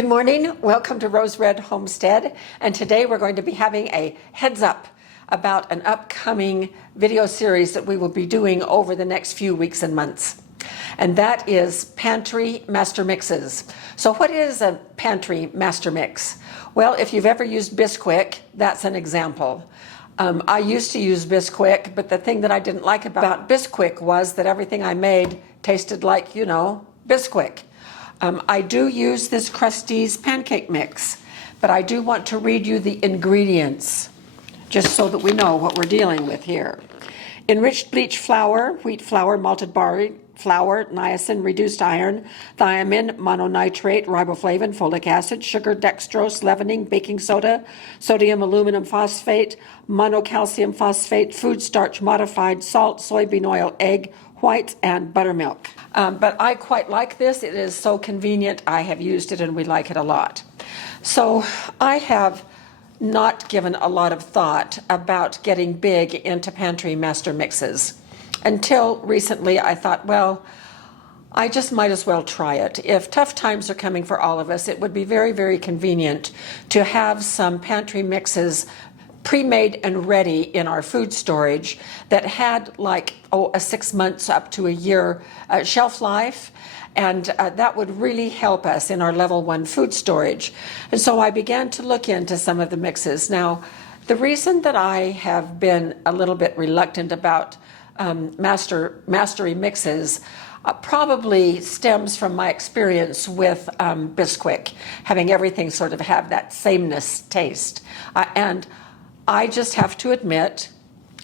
Good morning, welcome to Rose Red Homestead, and today we're going to be having a heads up about an upcoming video series that we will be doing over the next few weeks and months. And that is Pantry Master Mixes. So what is a Pantry Master Mix? Well, if you've ever used Bisquick, that's an example. I used to use Bisquick, but the thing that I didn't like about Bisquick was that everything I made tasted like, Bisquick. I do use this Krusteaz pancake mix, but I do want to read you the ingredients, just so that we know what we're dealing with here. Enriched bleach flour, wheat flour, malted barley flour, niacin, reduced iron, thiamine, mononitrate, riboflavin, folic acid, sugar, dextrose, leavening, baking soda, sodium aluminum phosphate, monocalcium phosphate, food starch modified, salt, soybean oil, egg whites, and buttermilk. But I quite like this. It is so convenient. I have used it and we like it a lot. So I have not given a lot of thought about getting big into Pantry Master Mixes. Until recently, I thought, well, I just might as well try it. If tough times are coming for all of us, it would be very, very convenient to have some pantry mixes pre-made and ready in our food storage that had a 6 months up to a year shelf life. And that would really help us in our level 1 food storage. And so I began to look into some of the mixes. Now, the reason that I have been a little bit reluctant about mastery mixes probably stems from my experience with Bisquick, having everything sort of have that sameness taste. And I just have to admit,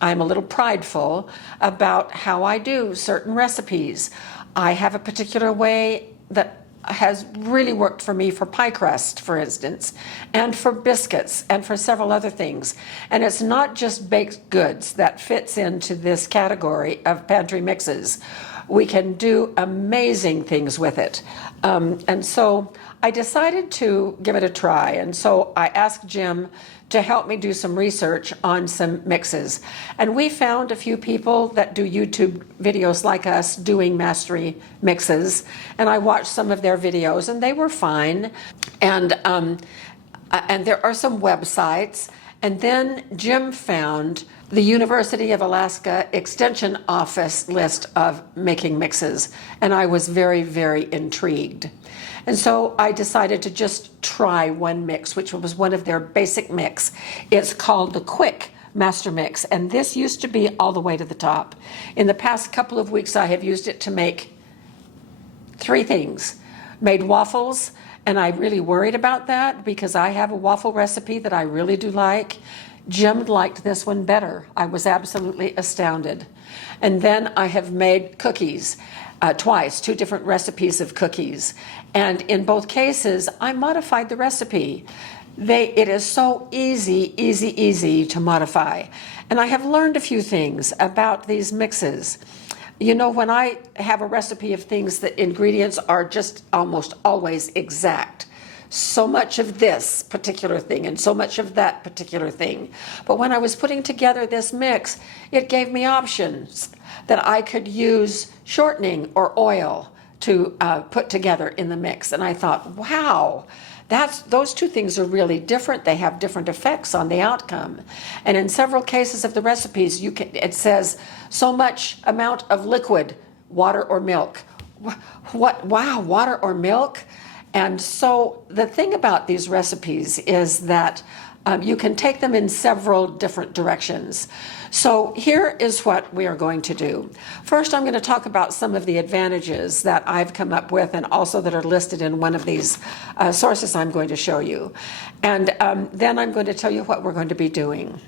I'm a little prideful about how I do certain recipes. I have a particular way that has really worked for me for pie crust, for instance, and for biscuits, and for several other things. And it's not just baked goods that fits into this category of pantry mixes. We can do amazing things with it. And so I decided to give it a try. And so I asked Jim to help me do some research on some mixes. And we found a few people that do YouTube videos like us doing mastery mixes. And I watched some of their videos and they were fine. And there are some websites. And then Jim found the University of Alaska Extension Office list of making mixes. And I was very, very intrigued. And so I decided to just try one mix, which was one of their basic mix. It's called the Quick Master Mix. And this used to be all the way to the top. In the past couple of weeks, I have used it to make 3 things. Made waffles, and I really worried about that because I have a waffle recipe that I really do like. Jim liked this one better. I was absolutely astounded. And then I have made cookies twice, 2 different recipes of cookies. And in both cases, I modified the recipe. It is so easy to modify. And I have learned a few things about these mixes. You know, when I have a recipe of things, the ingredients are just almost always exact. So much of this particular thing and so much of that particular thing. But when I was putting together this mix, it gave me options that I could use shortening or oil to put together in the mix. And I thought, wow, those 2 things are really different. They have different effects on the outcome. And in several cases of the recipes, it says so much amount of liquid, water or milk. Wow, water or milk? And so the thing about these recipes is that you can take them in several different directions. So here is what we are going to do. First, I'm going to talk about some of the advantages that I've come up with and also that are listed in one of these sources I'm going to show you. And then I'm going to tell you what we're going to be doing.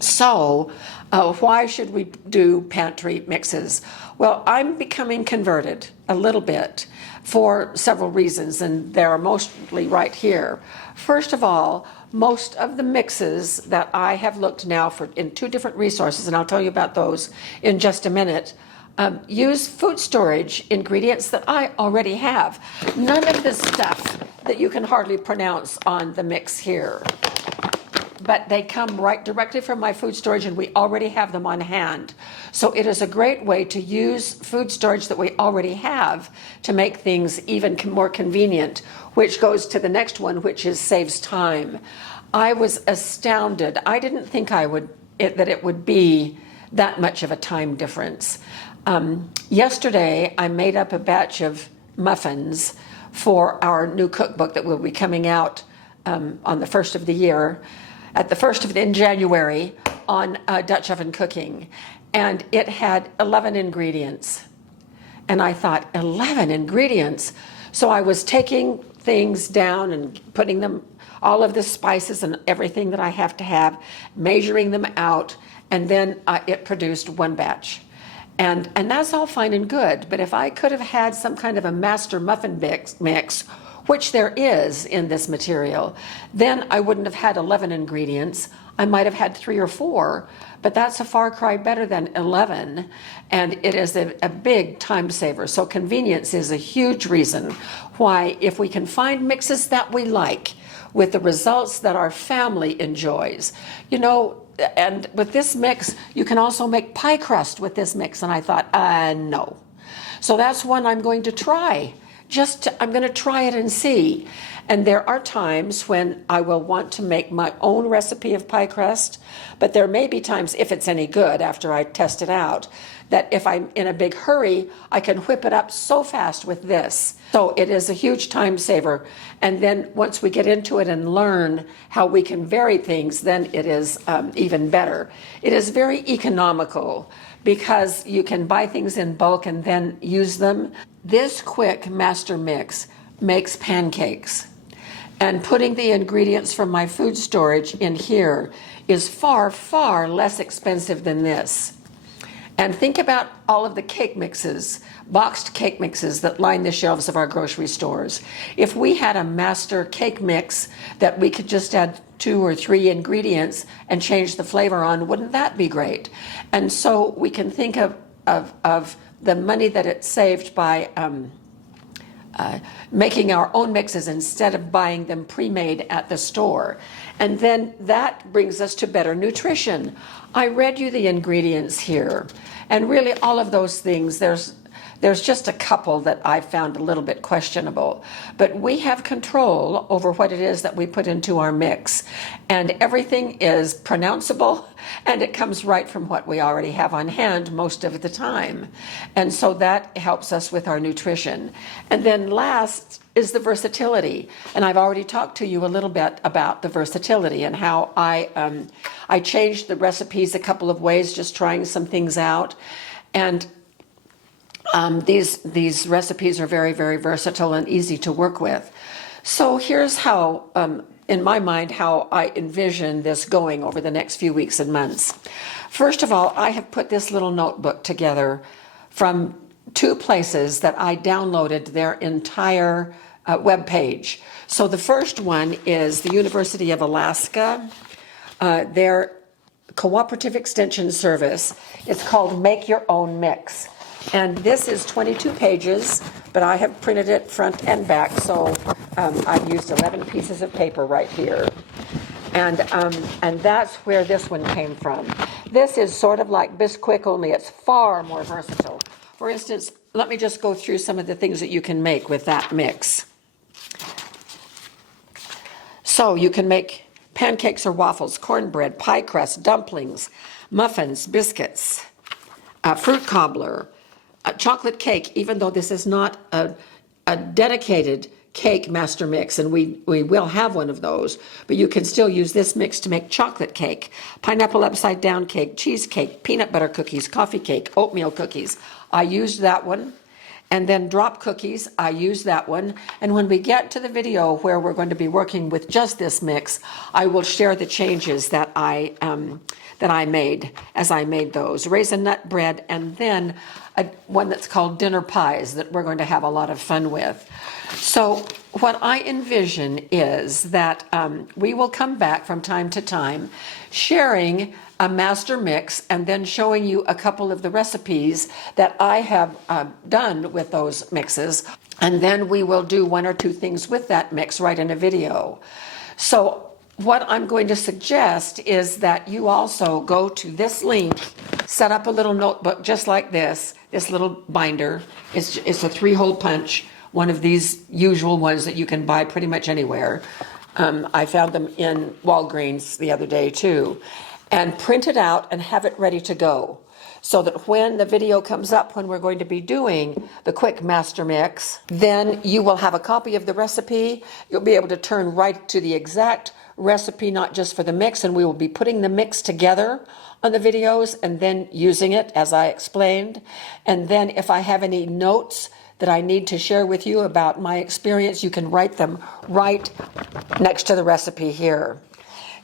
So why should we do pantry mixes? Well, I'm becoming converted a little bit for several reasons, and they're mostly right here. First of all, most of the mixes that I have looked now for in 2 different resources, and I'll tell you about those in just a minute, use food storage ingredients that I already have. None of the stuff that you can hardly pronounce on the mix here. but they come right directly from my food storage and we already have them on hand. So it is a great way to use food storage that we already have to make things even more convenient, which goes to the next one, which is saves time. I was astounded. I didn't think that it would be that much of a time difference. Yesterday, I made up a batch of muffins for our new cookbook that will be coming out on the first of the year, in January, on Dutch oven cooking. And it had 11 ingredients. And I thought, 11 ingredients? So I was taking things down and putting them, all of the spices and everything that I have to have, measuring them out, and then it produced one batch. And that's all fine and good, but if I could have had some kind of a master muffin mix, which there is in this material, then I wouldn't have had 11 ingredients. I might have had 3 or 4, but that's a far cry better than 11, and it is a big time saver. So convenience is a huge reason why, if we can find mixes that we like with the results that our family enjoys, and with this mix, you can also make pie crust with this mix. And I thought, no. So that's one I'm going to try. I'm going to try it and see. And there are times when I will want to make my own recipe of pie crust, but there may be times, if it's any good after I test it out, that if I'm in a big hurry, I can whip it up so fast with this. So it is a huge time saver. And then once we get into it and learn how we can vary things, then it is even better. It is very economical because you can buy things in bulk and then use them. This quick master mix makes pancakes. And putting the ingredients from my food storage in here is far, far less expensive than this. And think about all of the cake mixes, boxed cake mixes that line the shelves of our grocery stores. If we had a master cake mix that we could just add 2 or 3 ingredients and change the flavor on, wouldn't that be great? And so we can think of the money that it saved by making our own mixes instead of buying them pre-made at the store. And then that brings us to better nutrition. I read you the ingredients here, and really all of those things, there's just a couple that I found a little bit questionable, but we have control over what it is that we put into our mix, and everything is pronounceable, and it comes right from what we already have on hand most of the time. And so that helps us with our nutrition. And then last is the versatility. And I've already talked to you a little bit about the versatility and how I changed the recipes a couple of ways, just trying some things out. And these recipes are very, very versatile and easy to work with. So here's how, in my mind, how I envision this going over the next few weeks and months. First of all, I have put this little notebook together from 2 places that I downloaded their entire web page. So the first one is the University of Alaska, their cooperative extension service. It's called Make Your Own Mix. And this is 22 pages, but I have printed it front and back, so I've used 11 pieces of paper right here. And that's where this one came from. This is sort of like Bisquick, only it's far more versatile. For instance, let me just go through some of the things that you can make with that mix. So you can make pancakes or waffles, cornbread, pie crust, dumplings, muffins, biscuits, fruit cobbler, chocolate cake, even though this is not a dedicated cake master mix, and we will have one of those, but you can still use this mix to make chocolate cake, pineapple upside down cake, cheesecake, peanut butter cookies, coffee cake, oatmeal cookies. I used that one. And then drop cookies, I use that one. And when we get to the video where we're going to be working with just this mix, I will share the changes that I made as I made those. Raisin nut bread, and then one that's called dinner pies that we're going to have a lot of fun with. So what I envision is that we will come back from time to time sharing a master mix and then showing you a couple of the recipes that I have done with those mixes. And then we will do 1 or 2 things with that mix right in a video. So what I'm going to suggest is that you also go to this link, set up a little notebook just like this little binder. It's a 3-hole punch, one of these usual ones that you can buy pretty much anywhere. I found them in Walgreens the other day too. And print it out and have it ready to go, so that when the video comes up, when we're going to be doing the quick master mix, then you will have a copy of the recipe. You'll be able to turn right to the exact recipe, not just for the mix, and we will be putting the mix together on the videos and then using it as I explained. And then if I have any notes that I need to share with you about my experience, you can write them right next to the recipe here.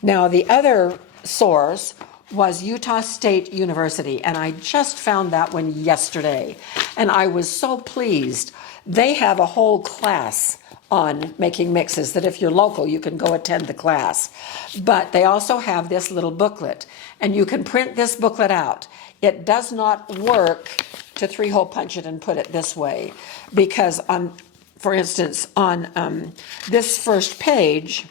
Now, the other source was Utah State University, and I just found that one yesterday, and I was so pleased. They have a whole class on making mixes that if you're local, you can go attend the class. But they also have this little booklet, and you can print this booklet out. It does not work to 3-hole punch it and put it this way, because for instance, on this first page,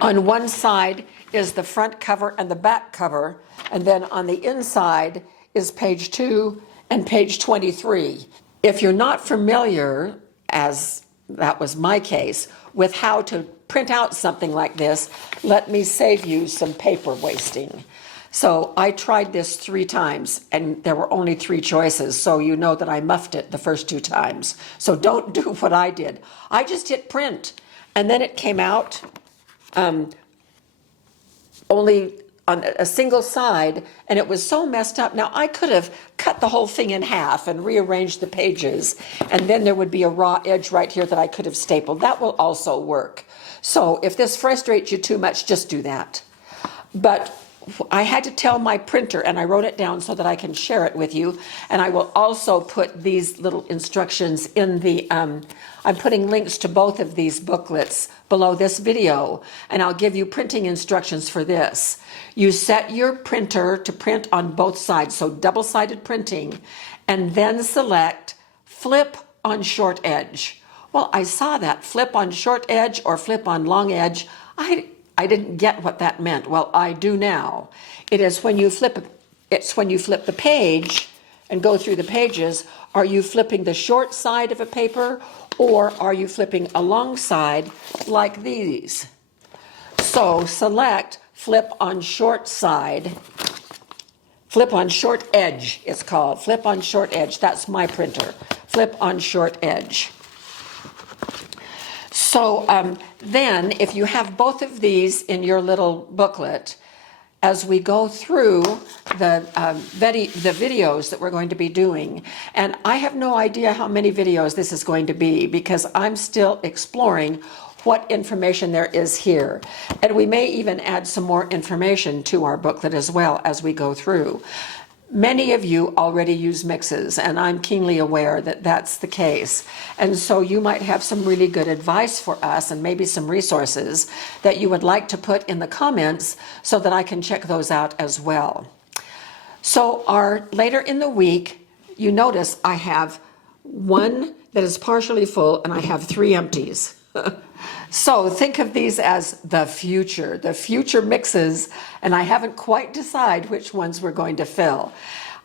on one side is the front cover and the back cover, and then on the inside is page 2 and page 23. If you're not familiar, as that was my case, with how to print out something like this, let me save you some paper wasting. So I tried this 3 times, and there were only 3 choices, so you know that I muffed it the first 2 times. So don't do what I did. I just hit print, and then it came out only on a single side, and it was so messed up. Now, I could have cut the whole thing in half and rearranged the pages, and then there would be a raw edge right here that I could have stapled. That will also work. So if this frustrates you too much, just do that. But I had to tell my printer, and I wrote it down so that I can share it with you, and I will also put these little instructions in the, I'm putting links to both of these booklets below this video, and I'll give you printing instructions for this. You set your printer to print on both sides, so double-sided printing, and then select flip on short edge. Well, I saw that, flip on short edge or flip on long edge. I didn't get what that meant. Well, I do now. It is when you flip, it's when you flip the page and go through the pages. Are you flipping the short side of a paper, or are you flipping a long side like these? So select flip on short side. Flip on short edge, it's called. Flip on short edge. That's my printer. Flip on short edge. So then, if you have both of these in your little booklet, as we go through the videos that we're going to be doing, and I have no idea how many videos this is going to be because I'm still exploring what information there is here. And we may even add some more information to our booklet as well as we go through. Many of you already use mixes, and I'm keenly aware that that's the case. And so you might have some really good advice for us and maybe some resources that you would like to put in the comments so that I can check those out as well. So later in the week, you notice I have one that is partially full and I have 3 empties. So think of these as the future mixes, and I haven't quite decided which ones we're going to fill.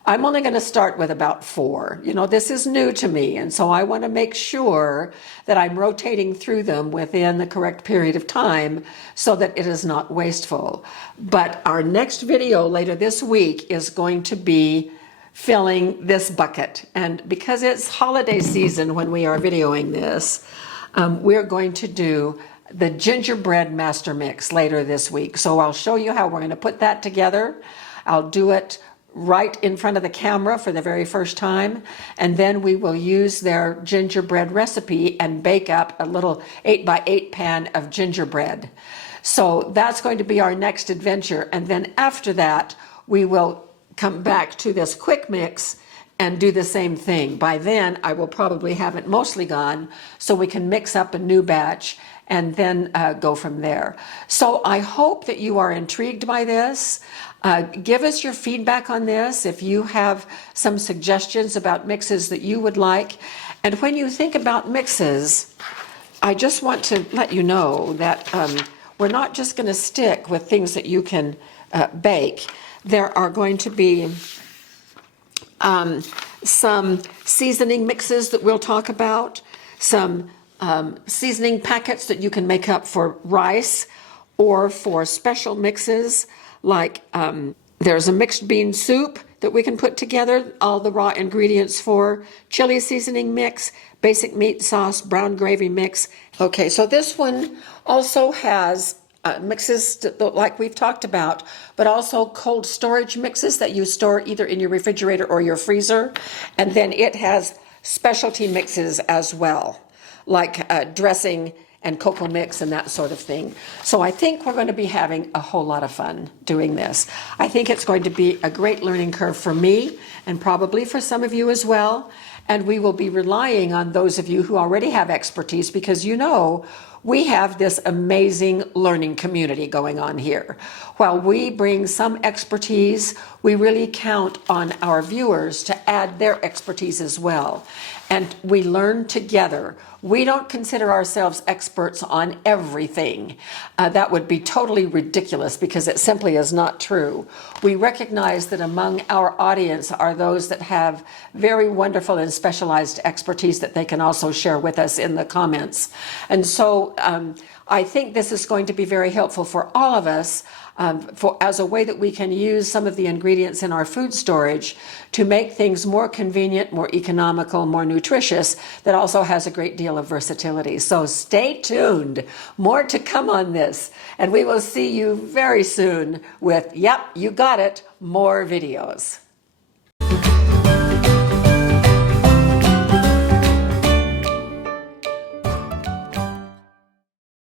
I'm only going to start with about 4. You know, this is new to me, and so I want to make sure that I'm rotating through them within the correct period of time so that it is not wasteful. But our next video later this week is going to be filling this bucket. And because it's holiday season when we are videoing this, we're going to do the gingerbread master mix later this week. So I'll show you how we're going to put that together. I'll do it right in front of the camera for the very first time, and then we will use their gingerbread recipe and bake up a little 8x8 pan of gingerbread. So that's going to be our next adventure, and then after that we will come back to this quick mix and do the same thing. By then, I will probably have it mostly gone so we can mix up a new batch and then go from there. So I hope that you are intrigued by this. Give us your feedback on this if you have some suggestions about mixes that you would like. And when you think about mixes, I just want to let you know that we're not just going to stick with things that you can bake. There are going to be some seasoning mixes that we'll talk about, some seasoning packets that you can make up for rice or for special mixes, like there's a mixed bean soup that we can put together all the raw ingredients for, chili seasoning mix, basic meat sauce, brown gravy mix. Okay, so this one also has mixes like we've talked about, but also cold storage mixes that you store either in your refrigerator or your freezer. And then it has specialty mixes as well, like dressing and cocoa mix and that sort of thing. So I think we're going to be having a whole lot of fun doing this. I think it's going to be a great learning curve for me and probably for some of you as well. And we will be relying on those of you who already have expertise, because you know we have this amazing learning community going on here. While we bring some expertise, we really count on our viewers to add their expertise as well. And we learn together. We don't consider ourselves experts on everything. That would be totally ridiculous, because it simply is not true. We recognize that among our audience are those that have very wonderful and specialized expertise that they can also share with us in the comments. And so I think this is going to be very helpful for all of us, as a way that we can use some of the ingredients in our food storage to make things more convenient, more economical, more nutritious, that also has a great deal of versatility. So stay tuned. More to come on this. And we will see you very soon with, yep, you got it, more videos.